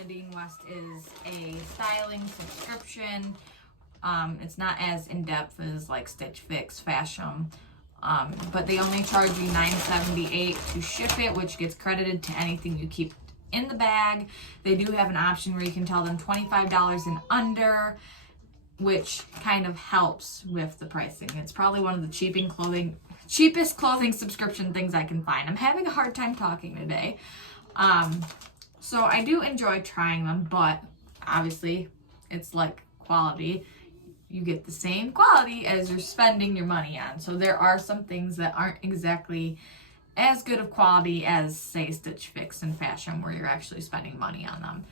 Nadine West is a styling subscription. It's not as in-depth as like Stitch Fix, Fashion, but they only charge you $9.78 to ship it, which gets credited to anything you keep in the bag. They do have an option where you can tell them $25 and under, which kind of helps with the pricing. It's probably one of the cheapest clothing subscription things I can find. I'm having a hard time talking today. So I do enjoy trying them, but obviously it's like quality. You get the same quality as you're spending your money on. So there are some things that aren't exactly as good of quality as, say, Stitch Fix and Fashion, where you're actually spending money on them.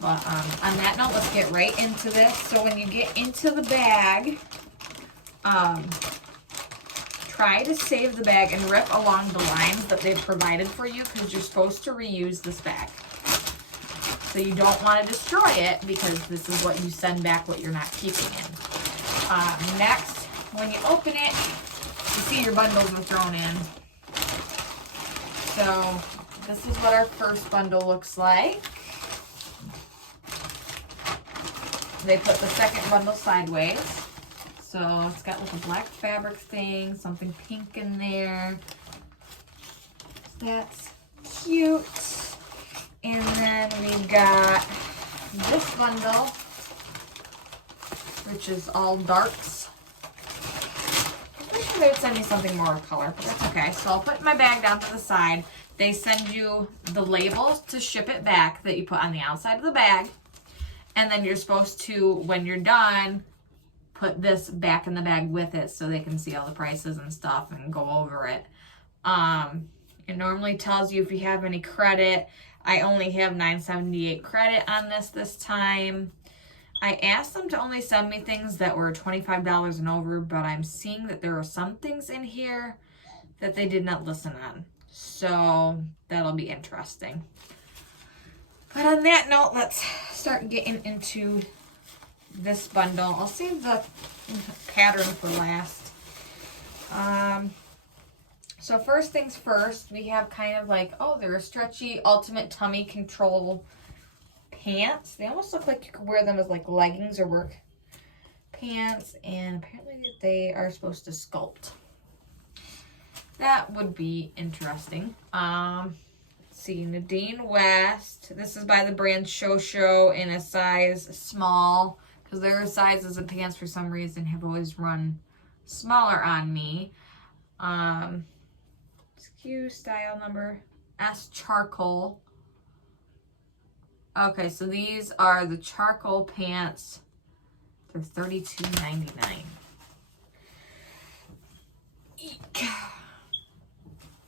But on that note, let's get right into this. So when you get into the bag, try to save the bag and rip along the lines that they've provided for you, because you're supposed to reuse this bag. So you don't want to destroy it, because this is what you send back what you're not keeping in. Next, when you open it, you see your bundles are thrown in. So this is what our first bundle looks like. They put the second bundle sideways. So it's got like a black fabric thing, something pink in there. That's cute. And then we've got this bundle, which is all darks. I wish they would send me something more color, but that's okay. So I'll put my bag down to the side. They send you the labels to ship it back that you put on the outside of the bag. And then you're supposed to, when you're done, put this back in the bag with it so they can see all the prices and stuff and go over it. It normally tells you if you have any credit. I only have $9.78 credit on this time. I asked them to only send me things that were $25 and over, but I'm seeing that there are some things in here that they did not listen on. So that'll be interesting. But on that note, let's start getting into this bundle. I'll save the pattern for last. So first things first, we have kind of like, oh, they're a stretchy ultimate tummy control pants. They almost look like you could wear them as like leggings or work pants, and apparently they are supposed to sculpt. That would be interesting. Let's see, Nadine West. This is by the brand Show in a size small, because their sizes of pants for some reason have always run smaller on me. SKU style number S charcoal. Okay, so these are the charcoal pants. They're $32.99. Eek.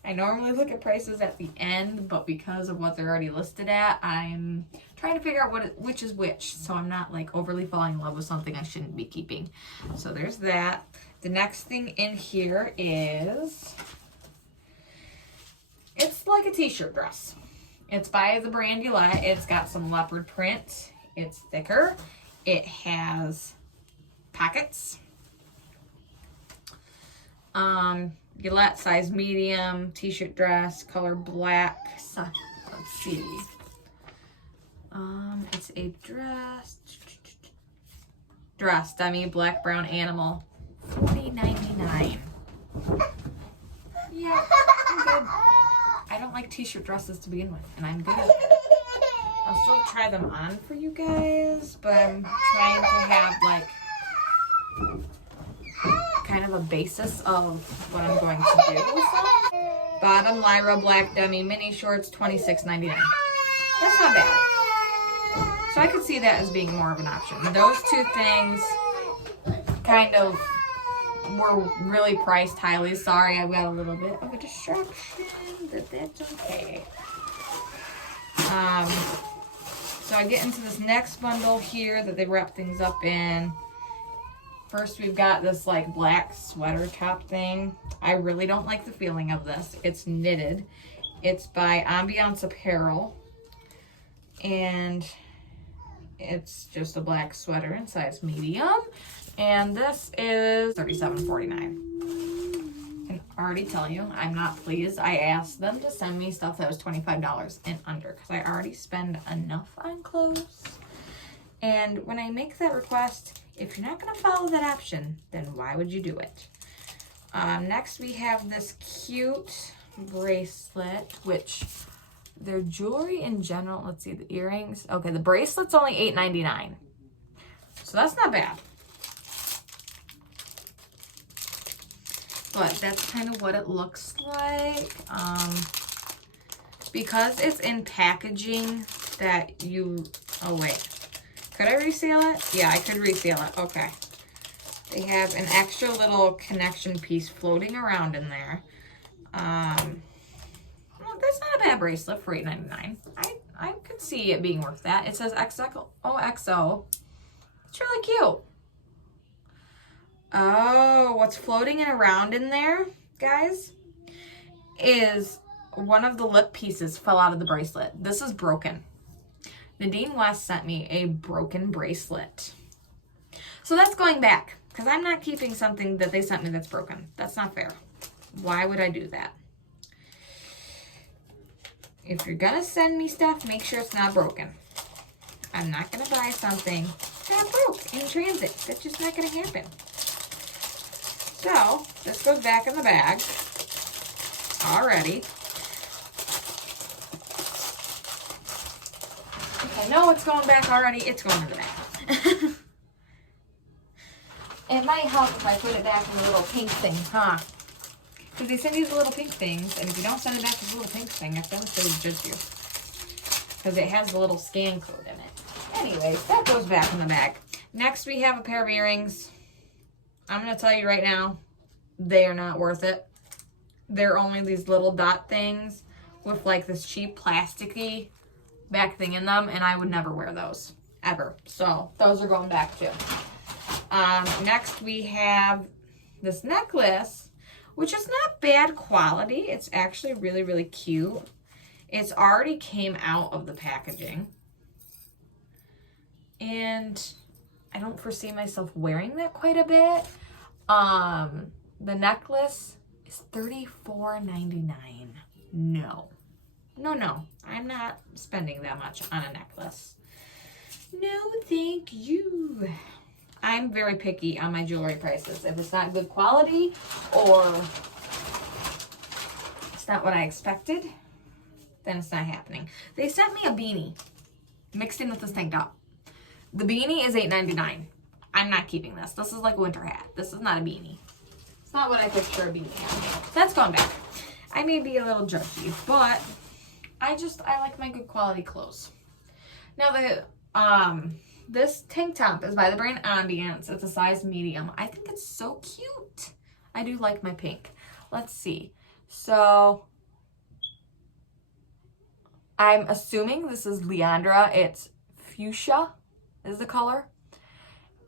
I normally look at prices at the end, but because of what they're already listed at, I'm trying to figure out which is which, so I'm not like overly falling in love with something I shouldn't be keeping. So there's that. The next thing in here is, it's like a t-shirt dress. It's by the brand Lirah. It's got some leopard print. It's thicker. It has pockets. Gillette size medium, t-shirt dress, color black. So, let's see. It's a dress dummy, black brown animal, $40.99. Yeah, I'm good. I don't like t-shirt dresses to begin with, and I'm good. I'll still try them on for you guys, but I'm trying to have like kind of a basis of what I'm going to do with them. Bottom, Lirah, black dummy, mini shorts, $26.99. That's not bad. So I could see that as being more of an option. Those two things kind of were really priced highly. Sorry, I've got a little bit of a distraction, but that's okay. So I get into this next bundle here that they wrap things up in. First, we've got this like black sweater top thing. I really don't like the feeling of this. It's knitted. It's by Ambiance Apparel. And it's just a black sweater in size medium. And this is $37.49. And already tell you, I'm not pleased. I asked them to send me stuff that was $25 and under because I already spend enough on clothes. And when I make that request, if you're not going to follow that option, then why would you do it? Next, we have this cute bracelet, which their jewelry in general, let's see, the earrings. Okay, the bracelet's only $8.99. So that's not bad. But that's kind of what it looks like. Because it's in packaging that you, oh wait, could I reseal it? Yeah, I could reseal it, okay. They have an extra little connection piece floating around in there. Well, that's not a bad bracelet for $8.99. I could see it being worth that. It says XOXO. It's really cute. Oh, what's floating around in there, guys, is one of the lip pieces fell out of the bracelet. This is broken. Nadine West sent me a broken bracelet. So that's going back, because I'm not keeping something that they sent me that's broken. That's not fair. Why would I do that? If you're going to send me stuff, make sure it's not broken. I'm not going to buy something that broke in transit. That's just not going to happen. So, this goes back in the bag already. I know it's going back already. It's going in the bag. It might help if I put it back in the little pink thing, huh? Because they send you the little pink things, and if you don't send it back to the little pink thing, I feel like they would judge you. Because it has the little scan code in it. Anyways, that goes back in the bag. Next, we have a pair of earrings. I'm going to tell you right now, they are not worth it. They're only these little dot things with like this cheap plasticky back thing in them, and I would never wear those, ever. So, those are going back too. Next, we have this necklace, which is not bad quality. It's actually really, really cute. It's already came out of the packaging. And I don't foresee myself wearing that quite a bit. The necklace is $34.99. No. No. I'm not spending that much on a necklace. No, thank you. I'm very picky on my jewelry prices. If it's not good quality or it's not what I expected, then it's not happening. They sent me a beanie mixed in with this tank top. The beanie is $8.99. I'm not keeping this. This is like a winter hat. This is not a beanie. It's not what I picture a beanie as. That's gone back. I may be a little judgy, but I like my good quality clothes. Now this tank top is by the brand Ambiance. It's a size medium. I think it's so cute. I do like my pink. Let's see. So I'm assuming this is Leandra. It's fuchsia is the color.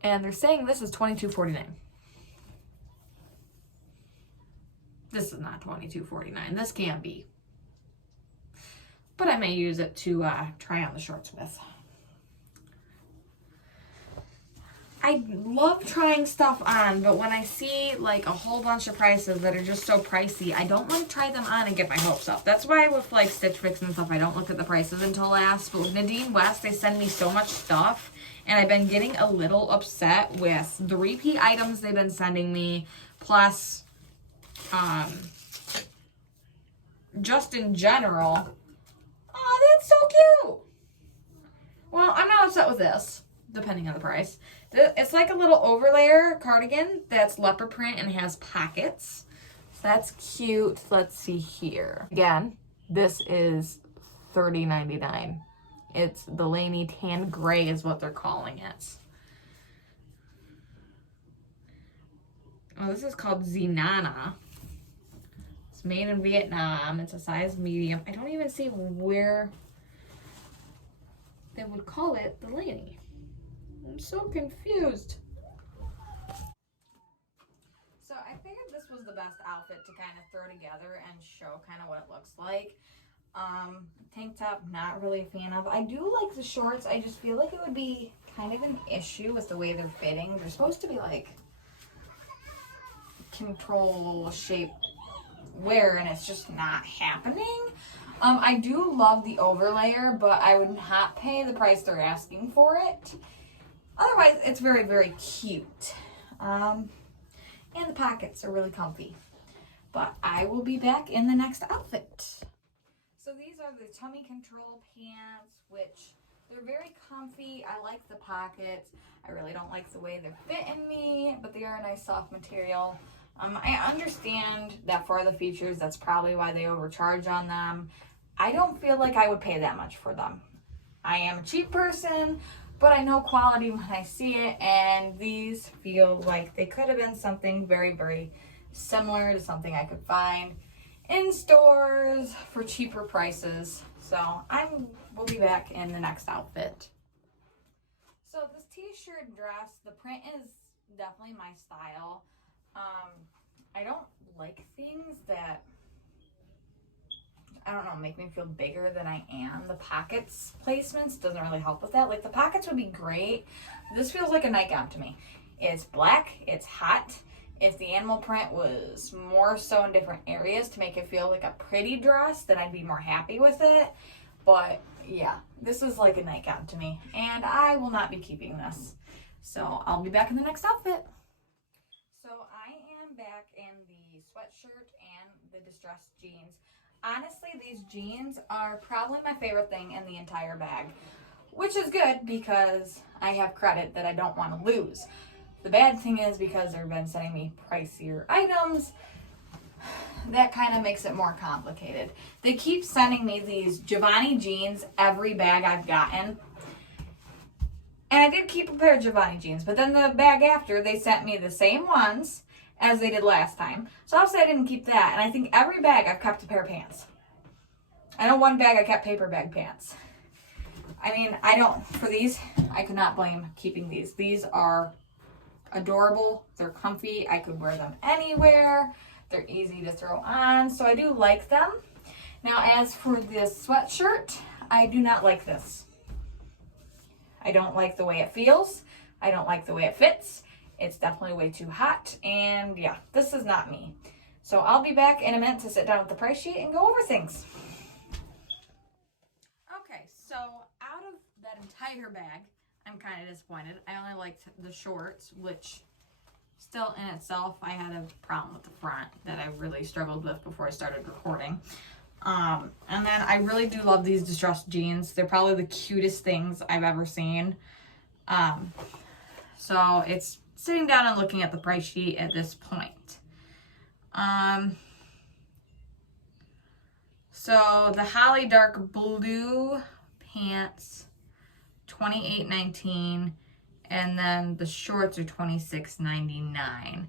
And they're saying this is $22.49. This is not $22.49. This can't be. But I may use it to try on the shorts with. I love trying stuff on, but when I see like a whole bunch of prices that are just so pricey, I don't want to try them on and get my hopes up. That's why with like Stitch Fix and stuff, I don't look at the prices until last. But with Nadine West, they send me so much stuff, and I've been getting a little upset with the repeat items they've been sending me, plus just in general. Oh, that's so cute. Well, I'm not upset with this, depending on the price. It's like a little overlayer cardigan that's leopard print and has pockets. So that's cute. Let's see here. Again, this is $30.99. It's the Laney Tan Gray is what they're calling it. Oh, this is called Zinana. It's made in Vietnam. It's a size medium. I don't even see where they would call it the Laney. I'm so confused. So I figured this was the best outfit to kind of throw together and show kind of what it looks like. Tank top, not really a fan of. I do like the shorts. I just feel like it would be kind of an issue with the way they're fitting. They're supposed to be like control shape wear and it's just not happening. I do love the overlayer, but I would not pay the price they're asking for it. Otherwise, it's very, very cute. And the pockets are really comfy. But I will be back in the next outfit. So these are the tummy control pants, which they're very comfy. I like the pockets. I really don't like the way they're fitting me, but they are a nice soft material. I understand that for the features, that's probably why they overcharge on them. I don't feel like I would pay that much for them. I am a cheap person, but I know quality when I see it, and these feel like they could have been something very, very similar to something I could find in stores for cheaper prices. So we'll be back in the next outfit. So this t-shirt dress, the print is definitely my style. I don't like things that, I don't know, make me feel bigger than I am. The pockets placements doesn't really help with that. Like, the pockets would be great. This feels like a nightgown to me. It's black, it's hot. If the animal print was more so in different areas to make it feel like a pretty dress, then I'd be more happy with it. But yeah, this is like a nightgown to me, and I will not be keeping this. So I'll be back in the next outfit. So I am back in the sweatshirt and the distressed jeans. Honestly, these jeans are probably my favorite thing in the entire bag, which is good because I have credit that I don't want to lose. The bad thing is, because they've been sending me pricier items, that kind of makes it more complicated. They keep sending me these Giovanni jeans every bag I've gotten. And I did keep a pair of Giovanni jeans, but then the bag after, they sent me the same ones as they did last time. So obviously I didn't keep that. And I think every bag I've kept a pair of pants. I know one bag I kept paper bag pants. I mean, for these, I could not blame keeping these. These are adorable. They're comfy. I could wear them anywhere. They're easy to throw on, so I do like them. Now, as for this sweatshirt, I do not like this. I don't like the way it feels. I don't like the way it fits. It's definitely way too hot, and yeah, this is not me. So I'll be back in a minute to sit down with the price sheet and go over things. Okay, so out of that entire bag, I'm kind of disappointed. I only liked the shorts, which still in itself, I had a problem with the front that I really struggled with before I started recording. And then I really do love these distressed jeans. They're probably the cutest things I've ever seen. So it's sitting down and looking at the price sheet at this point. So the Hollie dark blue pants, $28.19, and then the shorts are $26.99.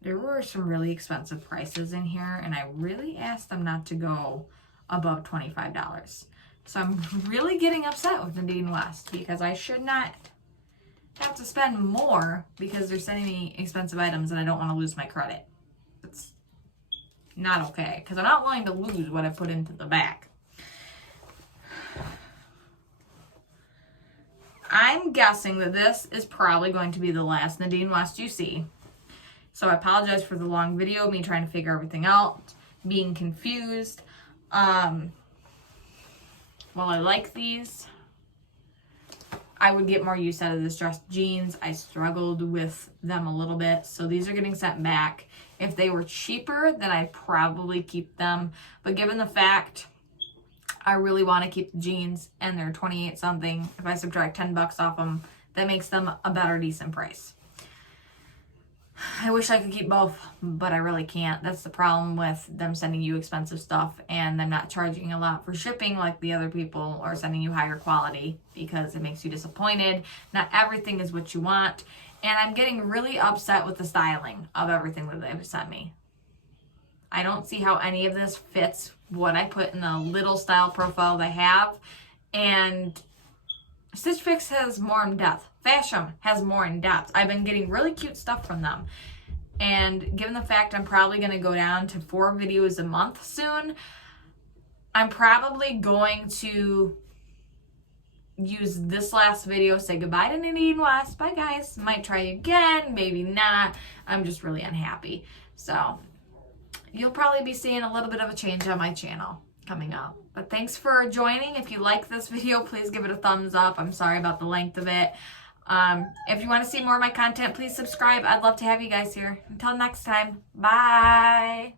There were some really expensive prices in here, and I really asked them not to go above $25. So I'm really getting upset with Nadine West because I should not have to spend more because they're sending me expensive items and I don't want to lose my credit. It's not okay because I'm not willing to lose what I put into the bag. I'm guessing that this is probably going to be the last Nadine West you see. So I apologize for the long video, me trying to figure everything out, being confused. While I like these, I would get more use out of the distressed jeans. I struggled with them a little bit, so these are getting sent back. If they were cheaper, then I'd probably keep them. But given the fact I really want to keep the jeans and they're 28 something, if I subtract 10 bucks off them, that makes them a better decent price. I wish I could keep both, but I really can't. That's the problem with them sending you expensive stuff and them not charging a lot for shipping like the other people are sending you higher quality because it makes you disappointed. Not everything is what you want. And I'm getting really upset with the styling of everything that they've sent me. I don't see how any of this fits what I put in the little style profile they have. And Stitch Fix has more in depth. Fashion has more in depth. I've been getting really cute stuff from them. And given the fact I'm probably going to go down to 4 videos a month soon, I'm probably going to use this last video, say goodbye to Nadine West. Bye guys. Might try again, maybe not. I'm just really unhappy. So you'll probably be seeing a little bit of a change on my channel coming up. But thanks for joining. If you like this video, please give it a thumbs up. I'm sorry about the length of it. If you want to see more of my content, please subscribe. I'd love to have you guys here. Until next time, bye.